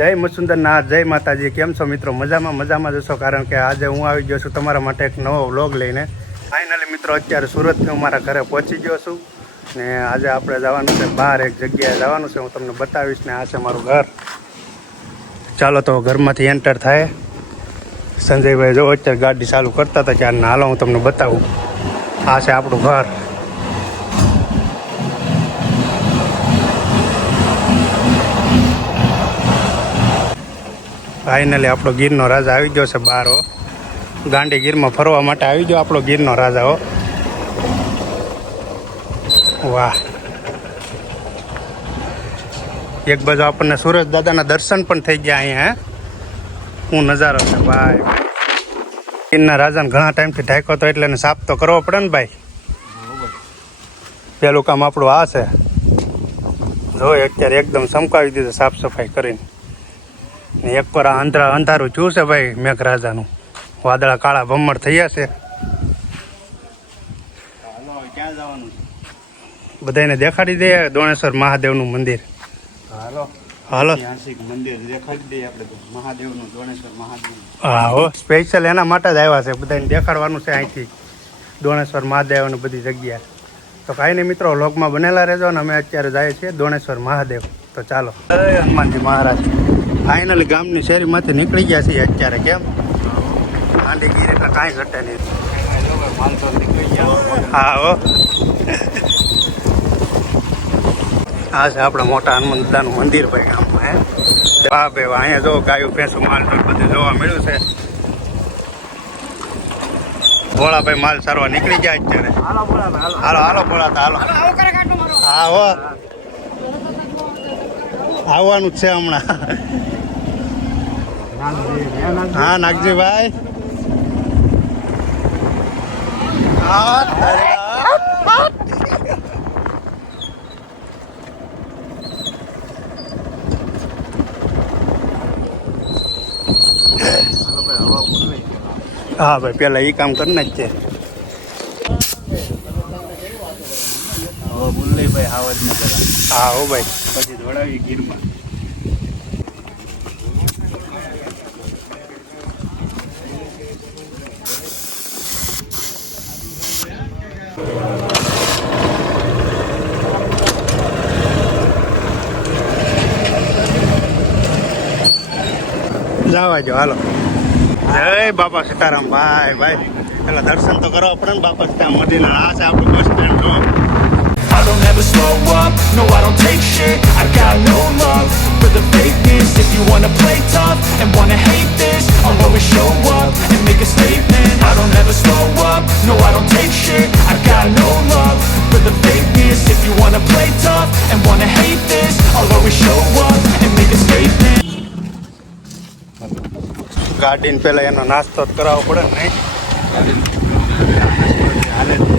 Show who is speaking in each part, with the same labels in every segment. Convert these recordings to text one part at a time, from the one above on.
Speaker 1: જય મસુંદરનાથ જય માતાજી. કેમ છો મિત્રો? મજામાં મજામાં જશો કારણ કે આજે હું આવી ગયો છું તમારા માટે એક નવો વ્લોગ લઈને. ફાઇનલી મિત્રો, અત્યારે સુરતથી હું મારા ઘરે પહોંચી ગયો છું. ને આજે આપણે જવાનું છે બહાર, એક જગ્યાએ જવાનું છે. હું તમને બતાવીશ ને આ છે મારું ઘર. ચાલો તો ઘરમાંથી એન્ટર થાય. સંજયભાઈ જો અત્યારે ગાડી ચાલુ કરતા હતા કે આ નાલો હું તમને બતાવું. આ છે આપણું ઘર. ફાઇનલી આપણો ગીરનો રાજા આવી ગયો છે બારો. ગાંડી ગીરમાં ફરવા માટે આવી ગયો આપણો ગીરનો રાજા હો. વાહ. એક બાજુ આપણને સુરજ દાદાના દર્શન પણ થઈ ગયા અહીંયા, હું. નજારો છે, ભાઈ. ગીરના રાજાને ઘણા ટાઈમથી ઢાંક્યો તો એટલે એને સાફ તો કરવો પડે ને, ભાઈ. પેલું કામ આપણું આ છે. જો અત્યારે એકદમ ચમકાવી દીધું, સાફ સફાઈ કરીને. એક પર અંધરા અંધારું થયું છે ભાઈ મેઘરાજાનું. વાદળા કાળા ભમર થયા છે. બધાને દેખાડી દે દોણેશ્વર મહાદેવનું મંદિર.
Speaker 2: હાલો.
Speaker 1: હાલો.
Speaker 2: મંદિર દેખાડી દઈએ આપણે મહાદેવનું દોણેશ્વર મહાદેવ
Speaker 1: હા હો. સ્પેશિયલ એના માટે જ આવ્યા છે. બધાને દેખાડવાનું છે અહીંથી. દોણેશ્વર મહાદેવ અને બધી જગ્યા તો કાંઈ નહીં મિત્રો લોકમાં બનેલા રહેજો અને અમે અત્યારે જઈએ છીએ દોણેશ્વર મહાદેવ. તો ચાલો. હનુમાનજી મહારાજ. ફાઇનલી ગામની શેરીમાંથી નીકળી ગયા છીએ અત્યારે કેમ? હાંડી ગીર એટલે કાંઈ ઘટે નહીં.
Speaker 2: માણસો નીકળી ગયા
Speaker 1: હા હો. આ છે આપણા મોટા હનુમાન દાદાનું મંદિર ભાઈ ગામમાં હે? હા ભાઈ અહીંયા જો ગાયું ભેંસું માલ બધું જોવા મળ્યું છે. ભોળાભાઈ માલ સારવા નીકળી ગયા અત્યારે.
Speaker 2: હાલો હાલો.
Speaker 1: હાલો હાલો હાલો. હા હો. આવવાનું જ છે હમણાં હા નાગજીભાઈ હા તારે હા.
Speaker 2: હાલો ભાઈ હવા બોલવી
Speaker 1: હા ભાઈ પેલા એ કામ કરી જ છે
Speaker 2: હવા બોલવી ભાઈ હાવજ ને પેલા
Speaker 1: હા હો ભાઈ.
Speaker 2: પછી દોડાવી ગીરમાં.
Speaker 1: જવા જો હાલો. જય બાપા સીતારામ. ભાઈ ભાઈ. પેલા દર્શન તો કરવા પડે ને બાપા સીતારામ. મંદિરના આ છે આપણું bus
Speaker 3: stand don't ever slow up, no I don't take shit I got no love for the fakeness If you wanna play tough and wanna hate this I'll always show up and make a statement I don't ever slow up, no I don't take shit I got no love for the fakeness If you wanna play tough and wanna hate this I'll always show up and make a statement
Speaker 1: ગાડીને પેલા એનો નાસ્તો જ કરાવવો પડે ને નહીં
Speaker 2: હાલે જ.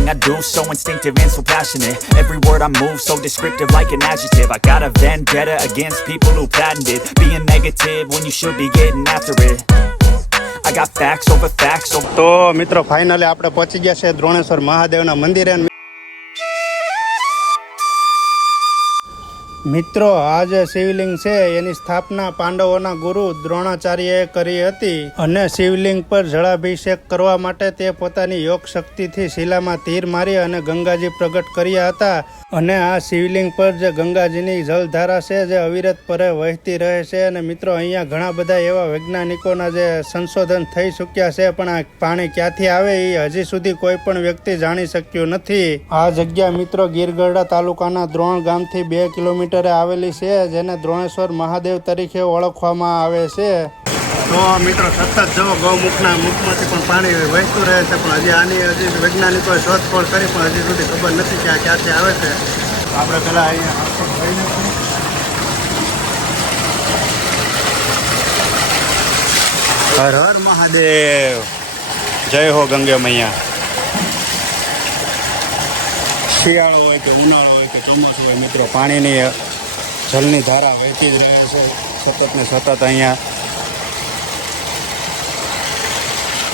Speaker 3: Everything I do so instinctive and so passionate Every word I move so descriptive like an adjective I got a vendetta against people who patented Being negative when you should be getting after it I got facts over facts over
Speaker 1: તો મિત્રો finally આપણે પહોંચી ગયા છે દ્રોણેશ્વર મહાદેવના મંદિરે મિત્રો આ જે શિવલિંગ છે. એની સ્થાપના પાંડવોના ગુરુ દ્રોણાચાર્યએ કરી હતી અને શિવલિંગ પર જળાભિષેક કરવા માટે તે પોતાની યોગ શક્તિથી શિલામાં તીર મારી અને ગંગાજી પ્રગટ કર્યા હતા. અને આ શિવલિંગ પર જે ગંગાજીની જલધારા છે, જે અવિરત પરે વહેતી રહે છે અને મિત્રો, અહીંયા ઘણા બધા એવા વૈજ્ઞાનિકોના જે સંશોધન થઈ ચૂક્યા છે, પણ આ પાણી ક્યાંથી આવે એ હજી સુધી કોઈ પણ વ્યક્તિ જાણી શક્યું નથી. આ જગ્યા મિત્રો ગીરગઢડા તાલુકાના દ્રોણ ગામથી બે કિલોમીટરે આવેલી છે, જેને દ્રોણેશ્વર મહાદેવ તરીકે ઓળખવામાં આવે છે. તો મિત્રો સતત જો ગૌમુખના મુખમાંથી પણ પાણી વહેતું રહે છે, પણ હજી આની હજી વૈજ્ઞાનિકોએ શોધખોળ કરી, પણ હજી સુધી ખબર નથી કે આ ક્યાંથી આવે છે. આપણે પેલા અહીંયા હર હર મહાદેવ.
Speaker 2: જય હો ગંગે મૈયા. શિયાળો હોય કે ઉનાળો હોય કે ચોમાસું હોય મિત્રો, પાણીની જલની ધારા વહેતી જ રહે છે. સતત ને સતત અહીંયા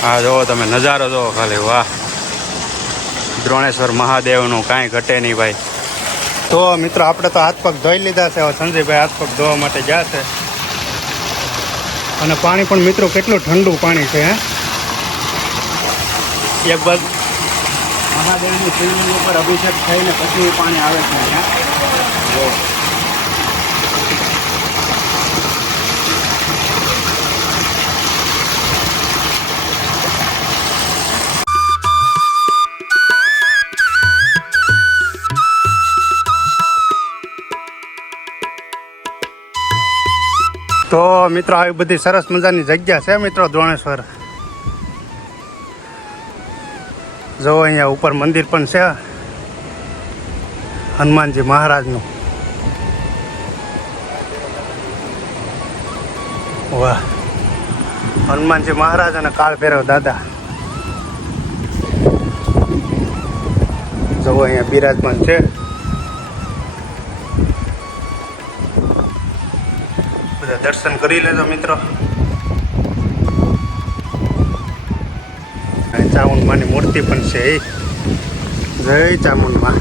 Speaker 2: આ જુઓ તમે, નજારો જુઓ ખાલી, વાહ. દ્રોણેશ્વર મહાદેવનું કાંઈ ઘટે નહીં ભાઈ.
Speaker 1: તો મિત્રો, આપણે તો હાથ પગ ધોઈ લીધા છે, હવે સંજયભાઈ હાથ પગ ધોવા માટે છે. અને પાણી પણ મિત્રો કેટલું ઠંડુ પાણી છે, હે?
Speaker 2: એક બાદ મહાદેવની શિવલિંગ ઉપર અભિષેક થઈને પછી પાણી આવે છે
Speaker 1: તો મિત્રો, આવી બધી સરસ મજાની જગ્યા છે મિત્રો દ્રોણેશ્વર. જો અહીંયા ઉપર મંદિર પણ છે. હનુમાનજી મહારાજનું. વાહ. હનુમાનજી મહારાજ અને કાળ ભૈરવ દાદા. જો અહીંયા બિરાજમાન છે. બધા દર્શન કરી લેજો મિત્રો. ચામુંડમાની મૂર્તિ પણ છે જય ચામુંડમાં.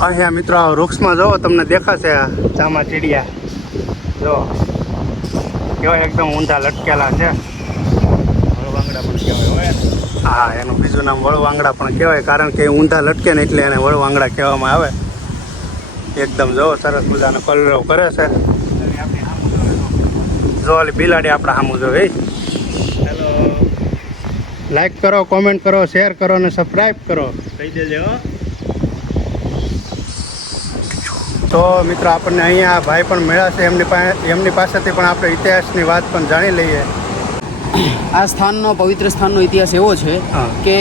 Speaker 1: અહીંયા મિત્રો વૃક્ષમાં જુઓ તમને દેખાશે ચામા ચીડિયા જો. કેવા એકદમ ઊંધા લટકેલા છે
Speaker 2: વળવાંગડા પણ કહેવાય હોય
Speaker 1: હા એનું બીજું નામ વળવાંગડા પણ કહેવાય કારણ કે ઊંધા લટકે ને એટલે એને વળવાંગડા કહેવામાં આવે. એકદમ જો સરસ મજાનો કલરવ કરે છે. જો ઓલી બિલાડી આપણા સામું જો એ
Speaker 2: ચાલો
Speaker 1: લાઈક કરો કોમેન્ટ કરો શેર કરો અને સબસ્ક્રાઈબ કરો.
Speaker 2: કહી દેજે
Speaker 1: તો મિત્રો આપણને અહીંયા ભાઈ પણ મળ્યા છે. એમની પાસે એમની પાસેથી પણ આપણે ઇતિહાસની વાત પણ જાણી લઈએ.
Speaker 4: આ સ્થાનનો પવિત્ર સ્થાનનો ઇતિહાસ એવો છે કે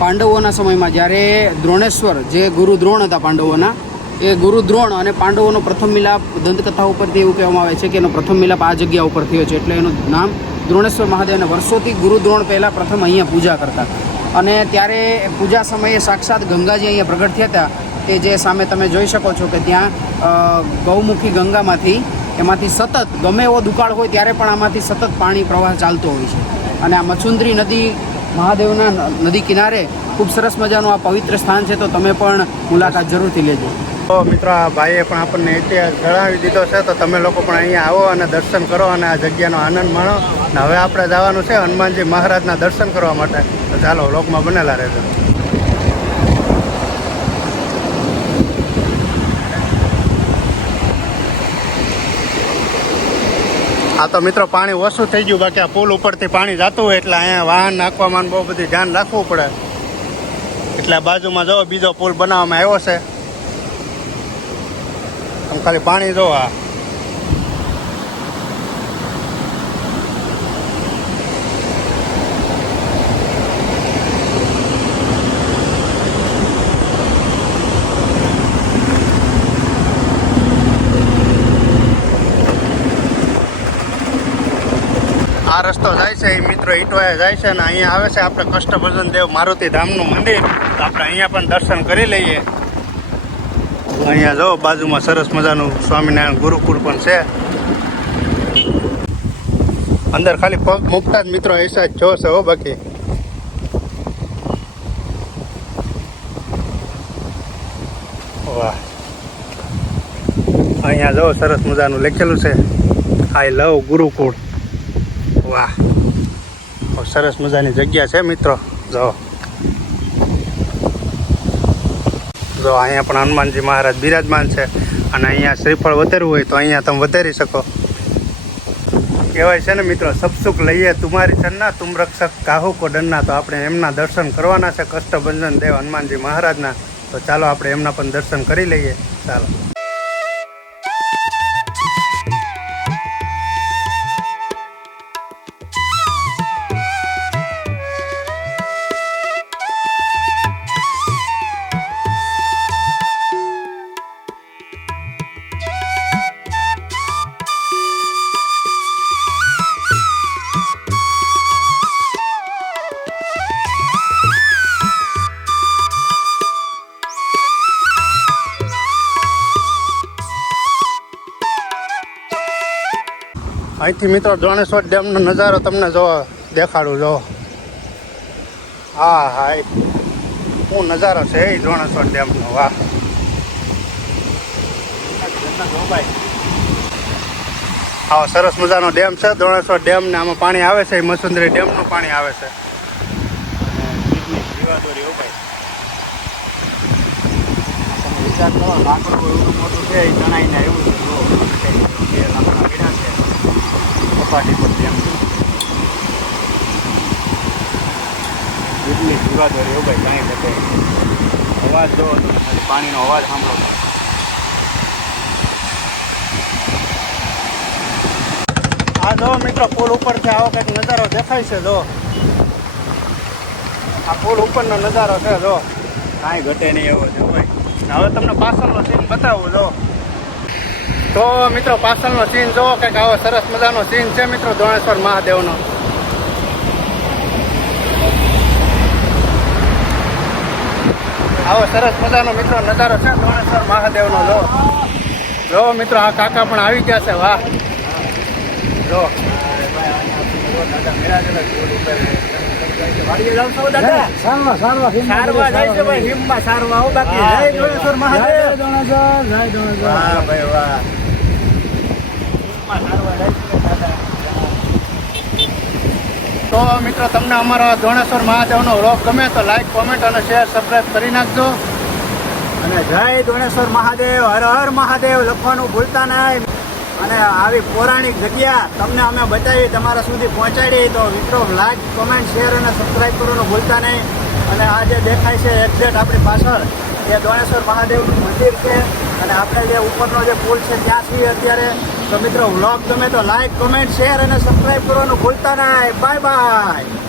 Speaker 4: પાંડવોના સમયમાં જ્યારે દ્રોણેશ્વર જે ગુરુ દ્રોણ હતા પાંડવોના એ ગુરુ દ્રોણ અને પાંડવોનો પ્રથમ મિલાપ દંતકથા ઉપરથી એવું કહેવામાં આવે છે કે એનો પ્રથમ મિલાપ આ જગ્યા ઉપર થયો છે. એટલે એનું નામ દ્રોણેશ્વર મહાદેવને વર્ષોથી ગુરુ દ્રોણ પહેલાં પ્રથમ અહીંયા પૂજા કરતા. અને ત્યારે પૂજા સમયે સાક્ષાત ગંગાજી અહીંયા પ્રગટ થયા હતા. કે જે સામે તમે જોઈ શકો છો કે ત્યાં ગૌમુખી ગંગામાંથી એમાંથી સતત, ગમે એવો દુકાળ હોય ત્યારે પણ આમાંથી સતત પાણી, પ્રવાહ ચાલતો હોય છે. અને આ મચુંદરી નદી, મહાદેવના નદી કિનારે ખૂબ સરસ મજાનું આ પવિત્ર સ્થાન છે, તો તમે પણ મુલાકાત જરૂરથી લેજો.
Speaker 1: તો મિત્રો, આ ભાઈએ પણ આપણને ઇતિહાસ જણાવી દીધો છે, તો તમે લોકો પણ અહીંયા આવો અને દર્શન કરો અને આ જગ્યાનો આનંદ માણો. અને હવે આપણે જવાનું છે હનુમાનજી મહારાજના દર્શન કરવા માટે. તો ચાલો લોકમાં બનેલા રહેજો. આ તો મિત્રો પાણી ઓછું થઈ ગયું, બાકી આ પુલ ઉપરથી પાણી જતું હોય એટલે અહીંયા વાહન નાખવામાં બહુ બધું ધ્યાન રાખવું પડે. એટલે બાજુમાં જો બીજો પુલ બનાવવામાં આવ્યો છે. આમ ખાલી પાણી જો આ રસ્તો જાય ઈટવાએ જાય છે અને અહીંયા આવે છે આપણે કષ્ટભજન દેવ મારુતિ ધામનું મંદિર. આપણે અહીંયા પણ દર્શન કરી લઈએ. અહીંયા જો બાજુમાં સરસ મજાનું સ્વામિનારાયણ ગુરુકુળ પણ છે. અંદર ખાલી પગ મૂકતા જ મિત્રો એસા જ જોશે હો બાકી. વાહ. અહીંયા જો સરસ મજાનું લખેલું છે. I love Gurukul. વાહ. સરસ મજાની જગ્યા છે મિત્રો. જો જો અહીંયા પણ હનુમાનજી મહારાજ બિરાજમાન છે અને અહીંયા શ્રીફળ વધારવું હોય તો અહીંયા તમે વધારી શકો. કહેવાય છે ને મિત્રો સપસુખ લઈએ તુમારી ચન્ના તુમ રક્ષક કાહુ કો ડન્ના તો આપણે એમના દર્શન કરવાના છે કષ્ટભંજન દેવ હનુમાનજી મહારાજના. તો ચાલો આપણે એમના પણ દર્શન કરી લઈએ. ચાલો. અહીંથી મિત્રો દ્રોણેશ્વર ડેમનો નજારો તમને જો દેખાડું, જો. હા હા શું નજારો છે એ દ્રોણેશ્વર ડેમનો, વાહ. આવો સરસ મજાનો ડેમ છે, દ્રોણેશ્વર ડેમ ને આમાં પાણી આવે છે, એ મસુંદરી ડેમનું પાણી આવે છે.
Speaker 2: લાકડું એવું મોટું છે, એ જણાઈને આવ્યું છે જો બે લાકડા પડ્યા છે સપાટી પર જેમ કેટલી જીવાદોરી એવું ભાઈ કાંઈ ઘટે. અવાજ જો તમે ખાલી પાણીનો અવાજ સાંભળો તમે.
Speaker 1: આ જો મિત્રો પુલ ઉપરથી આવો કંઈક નજારો દેખાય છે જો. આ પુલ ઉપરનો નજારો છે જો.
Speaker 2: કાંઈ ઘટે નહીં એવો છે ભાઈ.
Speaker 1: હવે તમને પાછળનો સીન બતાવું જો. તો મિત્રો પાછળનો સીન જોવો કંઈક આવો સરસ મજાનો સીન છે મિત્રો દોણેશ્વર મહાદેવનો. આવો સરસ મજાનો મિત્રો નજારો છે દોણેશ્વર મહાદેવનો જો. જો મિત્રો આ કાકા પણ આવી ગયા છે વાહ. જો.
Speaker 2: સારવા સારવા હો બાકી જય દોણેશ્વર મહાદેવ વાહ ભાઈ વાહ
Speaker 1: તો મિત્રો, તમને અમારો ધોણેશ્વર મહાદેવનો વ્લોગ ગમે તો લાઈક કોમેન્ટ અને શેર સબસ્ક્રાઈબ કરી નાખજો.
Speaker 2: અને જય ધોણેશ્વર મહાદેવ, હર હર મહાદેવ, લખવાનું ભૂલતા નહીં. અને આવી પૌરાણિક જગ્યા તમને અમે બતાવી, તમારા સુધી પહોંચાડી. તો મિત્રો લાઈક કોમેન્ટ શેર અને સબસ્ક્રાઈબ કરવાનું ભૂલતા નહીં. અને આ જે દેખાય છે એક્ઝેક્ટ આપણી પાછળ, એ દોણેશ્વર મહાદેવનું મંદિર છે. અને આપણે જે ઉપરનો જે પુલ છે, ત્યાં છીએ અત્યારે. તો મિત્રો વ્લોગ ગમે તો લાઈક કોમેન્ટ શેર અને સબસ્ક્રાઈબ કરવાનું ભૂલતા નહીં બાય બાય